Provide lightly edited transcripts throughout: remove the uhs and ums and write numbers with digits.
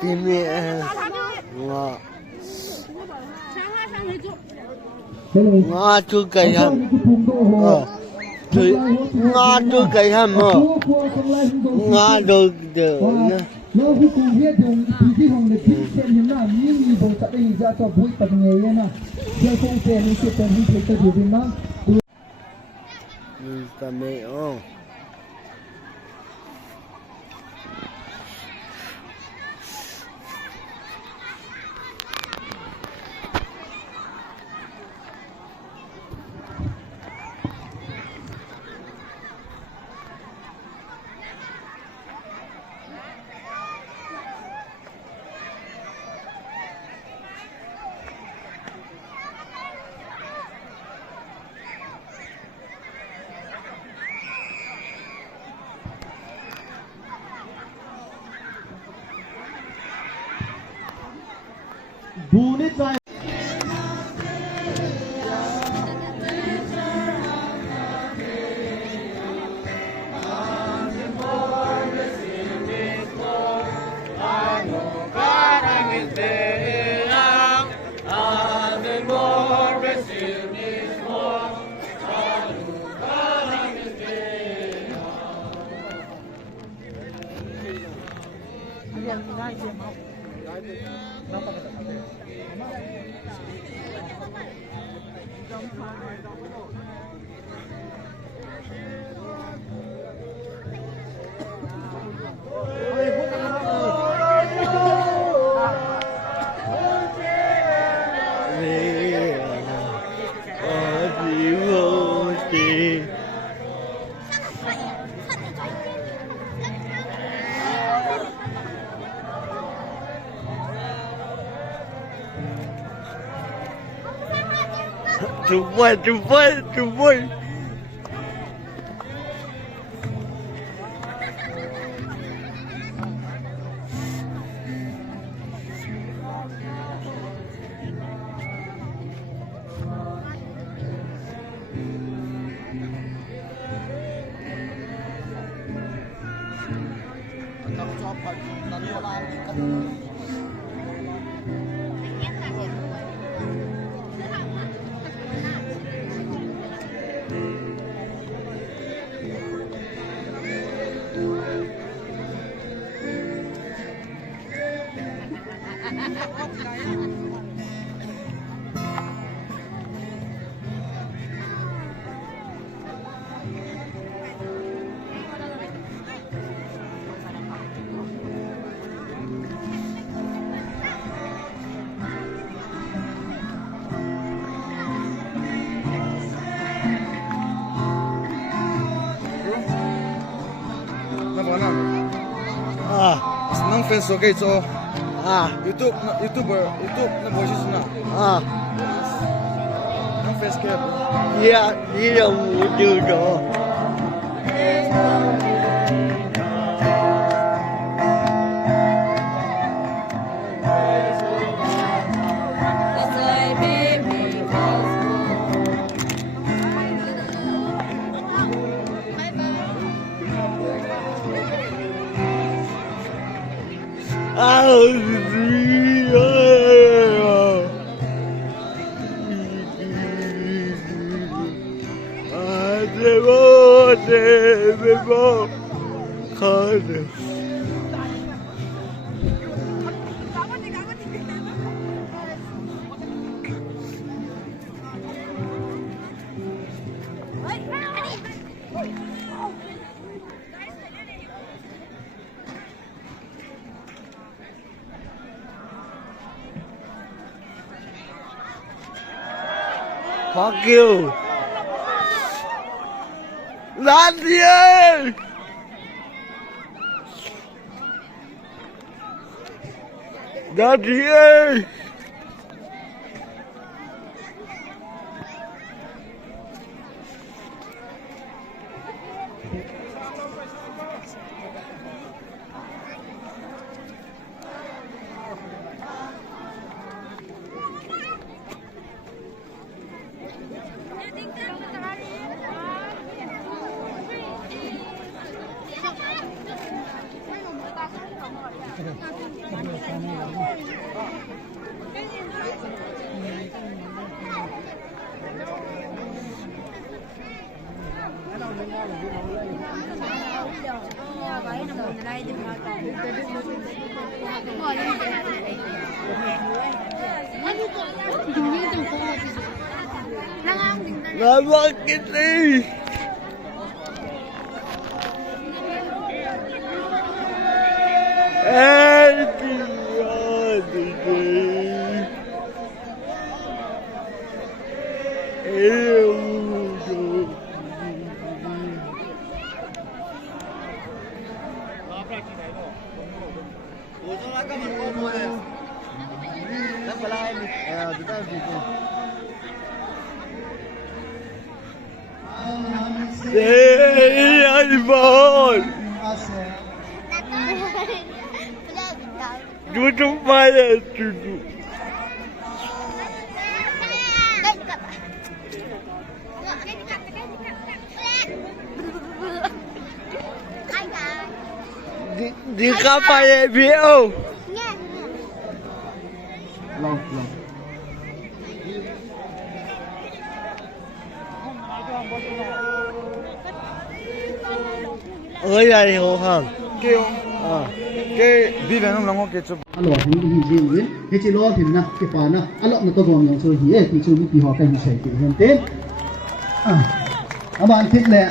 พี่เมียงาทุกไก่ฮัมงาทุกไก่ฮัมงาดูเด้อนะเราผู้กองเฮ็ดอยู่ที่ห้องในที่เส้นหน้ามีบ่ตัดอีจะตัวบุยปัญญานะเดี๋ยวคงเป็นสิเป็นที่เกิดอยู่นะtambém, ó. Bonita Tupay. Não fez o que isso? YouTube na voz na. Não fez que? Dia muito. Fuck you. Nadia! Nadia! Là mất cái gì? Ê, chị ơi, chị yêu rồi. Ủa sao lại các bạn con rồi này? Đang phải làm gì? Chúng ta gì rồi? Ê, anh Bồn. Chú không phải là chú. Đi khám phá em biết không? Lòng Ơi là đi hồ hầm. Kêu cái đi về nó cái chụp alo hi hi ji he chi lo thin na ke pa na alo na to gom yang so hi e ti chu mi pi ho ka hi sai ti hen ten aman thik le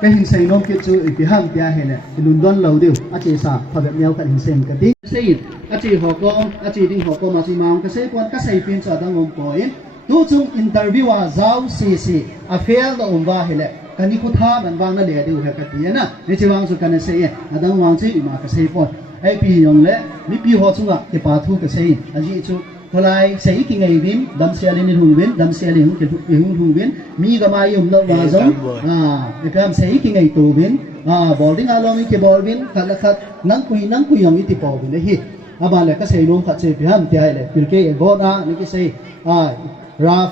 ke hin sai nom ke chu ti ham tia he le lun don lo diu a che sa pha be mel ka hin sen ka ti sei a chi ho ko a chi ding ho ko ma si mang ka sei pon ka sei pin cha dang om ko in tu chung interview a zau si a fail da um ba he le kani ku tha ban wang na le diu he ka ti na ni chi wang su kan sei adang wang chi ma ka sei pon ai pi yong le mi pi ho chunga ke pa thu ka sei aji chu tholai sei ki ngai win dam sia le ni hu win dam sia le hu ke hu win mi ga ma yum lo wa zong e kam sei ki ngai to win bowling along ke ball win khat la khat nang kui yong iti po win hi aba le ka sei lom khat che pi ham ti ai le pil ke e go na ni ki sei raf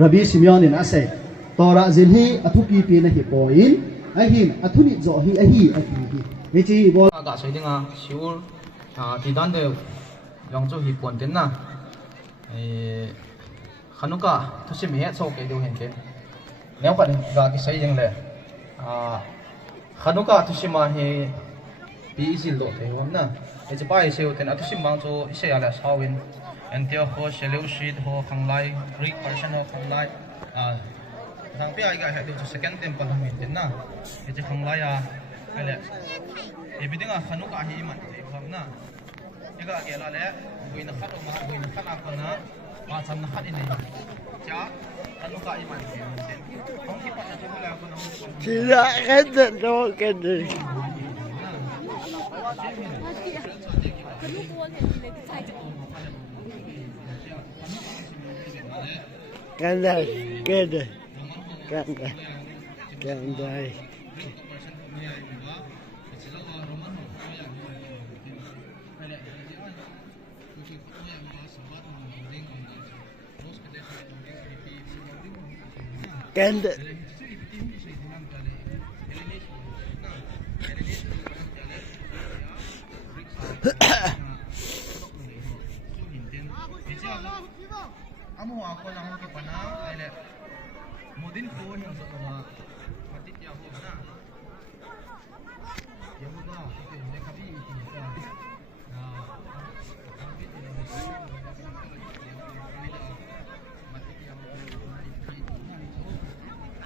Rabi Simeon in asai tora zin hi athu pi na hi po in ai hin athu ni zo hi a hi a hi ni chi bo ga sai dinga siur ti dan de yang chu hi pon ten na khanuka thusim he chok ke do hen ke neu kan ga ki sai yang le khanuka thusima he pi zil do the hom na e che pai seu ten athusim mang chu ise ala sawin entio ho seleu sheet ho khanglai greek person ho khanglai thang pe ai ga ha do second temple hom ten na e che khanglai ale everything a khanuka hi man te kham na ega ke la le buin khat ma buin khat a ko na ma cham na khat ni cha khanuka hi man te hong ki pa na chu la ko na Chị đã hết giận rồi cái gì? Cái này, cái này, cái này, cái này. Cái này. Amo ako lang ke pana ale modin ko yang sa mga matit ya ho na ya ho na ke kabi iti na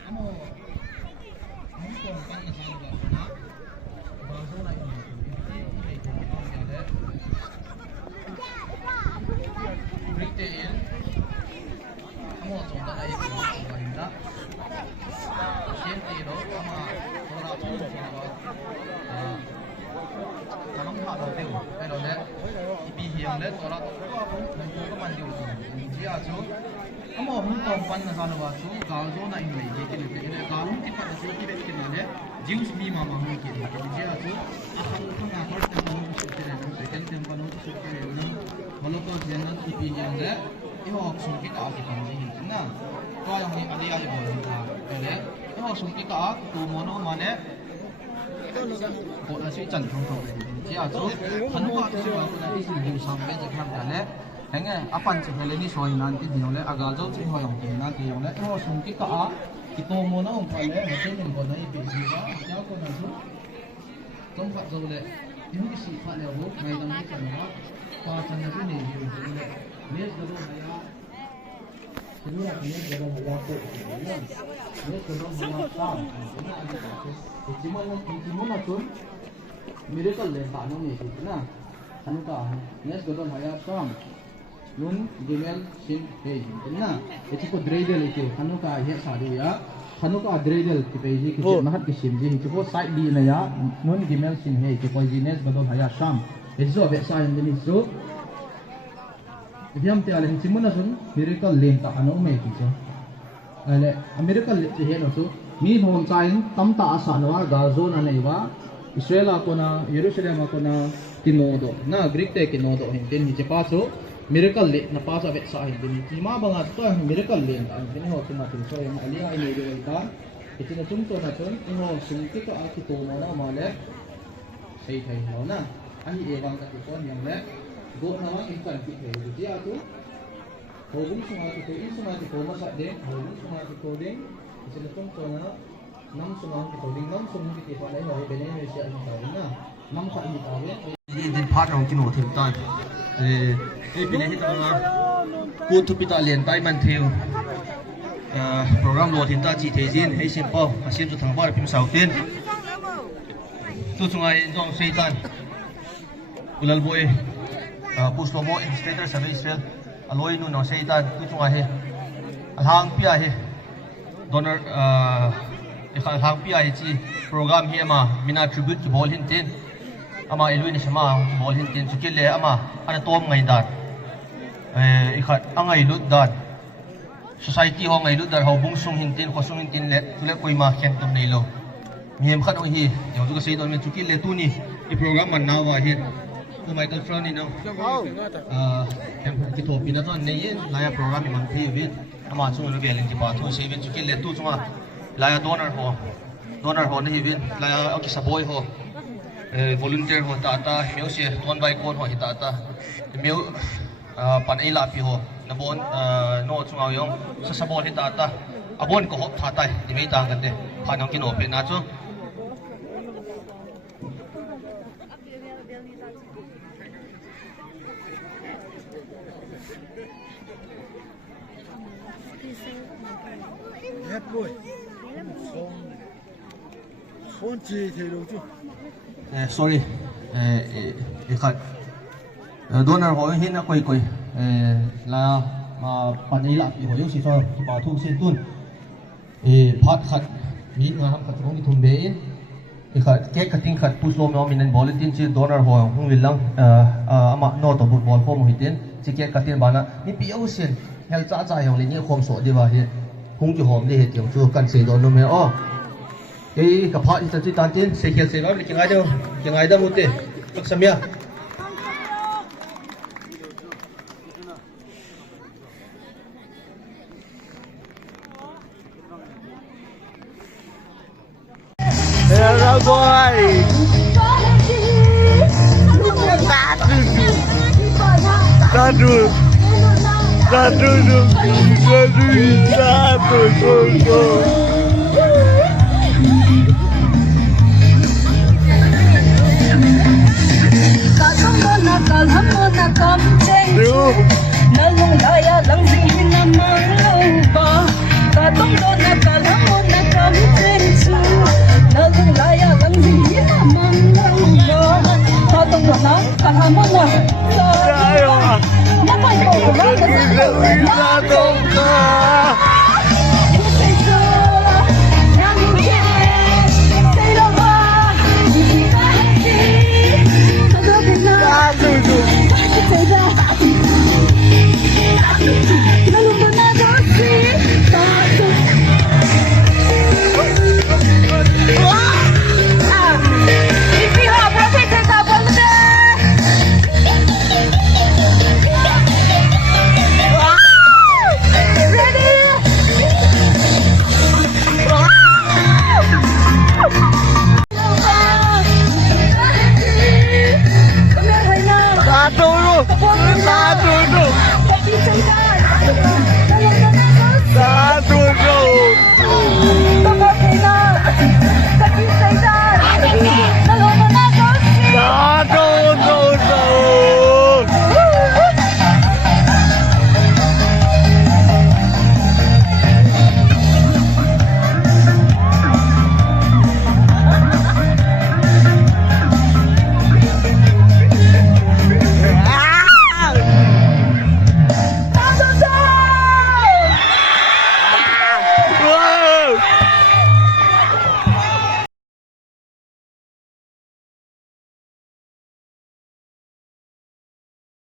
amo ko pan na sa ba na ba so na ini retail amo so da ai ko ba siente no ama ora ko tanong ha do de pero le ipi hiang le tora to ko man diu ji a chu amo hum tong pan na sa no ba chu ga zo na in le ke ke le ga hum ti pa chu ki bet ke na le jius mi ma ma hum ke ji a chu a khang ko na ko te no su te na second tem pa no su ke na bolo ko jen na ipi hiang le i ho sung ki ta ki pan ji na to yang ni ali ali bol ta le i ho sung ki ta tu mo no ma ne ko la si chan thong thong chỉ à chú hắn có cái gì mà cái gì nhiều sang cái gì khác cả lẽ anh nghe à phần chỉ phải lấy đi soi nan cái nhiều lẽ à gà dâu chỉ hỏi ông tiền nan tiền lẽ nó xuống cái cả cái tô mua nó không phải lẽ mà trên mình còn đấy bị gì đó cháu con nào chú không phải dâu lẽ những cái sự phải là bố ngày năm cái phần đó qua chân là cái này nhiều lẽ nếu cái đó hay á cái này cái đó hay á tự nếu cái đó hay á sao chỉ muốn là chú miracle le ba no ni na hanuka nes godon haya sam nun gimel sin he na eti ko dreidel ke hanuka he sa du ya hanuka dreidel ki pe ji ki mahat ki sim ji ki ko side di na ya nun gimel sin he ki ko ji nes godon haya sam eti zo be sa en ni so diam te ale simuna sun miracle le ta ano me ki so ale miracle le he no so mi hon chain tam ta asa no ga zo na nei wa Israel ako na Jerusalem ako na tinodo na Greek te tinodo hindi ni paso miracle le na paso vet sa hindi ni ma ba nga to miracle le ang tinodo tuma so yung aliya ay ni ta ito na tumto na ton ino sungki ka aki to na male say thai no na ani ewang ka ton yang le go na wa inkan ki he di ato hobung sunga ko sunga ko masa de hobung sunga ko de ito na tumto na nam sumang ko ding nam sumang ki pa lai hoi bene me sia ni ta na nam kha ni ta we din phat rong ki no thim tan pine hi ta ku thu pi ta len tai man theu program lo thin ta chi the jin hei sim po asim chu thang par phim sau tin tu chungai jong sei tan ulal boy puslomo inspector sa Israel aloi nu no sei tan tu chungai he alhang pia he donor ikhal hang pi ai chi program hi ama mina tribute ki bol hin tin ama elwin sama bol hin tin chukil le ama ana tom ngai dat ikhal angai lut dat society ho ngai lut dar ho bung sung hin tin ko sung hin tin le tule koi ma khen tum nei lo miem khat oi hi yo ju ka sei don me chukil le tu ni i program man na wa hi tu Michael Fran ni no em ki to pina ton nei la ya program man thi vin ama chung lo belin ki pa thu sei vin chukil le tu chunga laya donor ho ni vin laya aki saboy ho volunteer ho ta meu se ton bai kon ho ta meu pan ai la pi ho na bon no chungaw yong sa sabol hi ta abon ko ho tha tai ti mei tang kan de phanong kin open na chu Hết rồi. Phone chi thì đâu chứ? Sorry. Ikat. Donor ho hin na koi la ma pan ai la pi ho yo si so pa thu sin tun. Phat khat mi nga ham khat rong ki thum be in. Ikat ke cutting khat puslo mo minen bulletin chi donor ho hung wilang ama no to ball form hitin chi ke katin bana ni pi au sin hel cha cha yong le ni khom so di ba hi hung ki hom de he tiang chu kan se don no me o ka pha ni chi tan tin se khel se ba ni ki ngai da mu te tak samya Hello boy. Satu.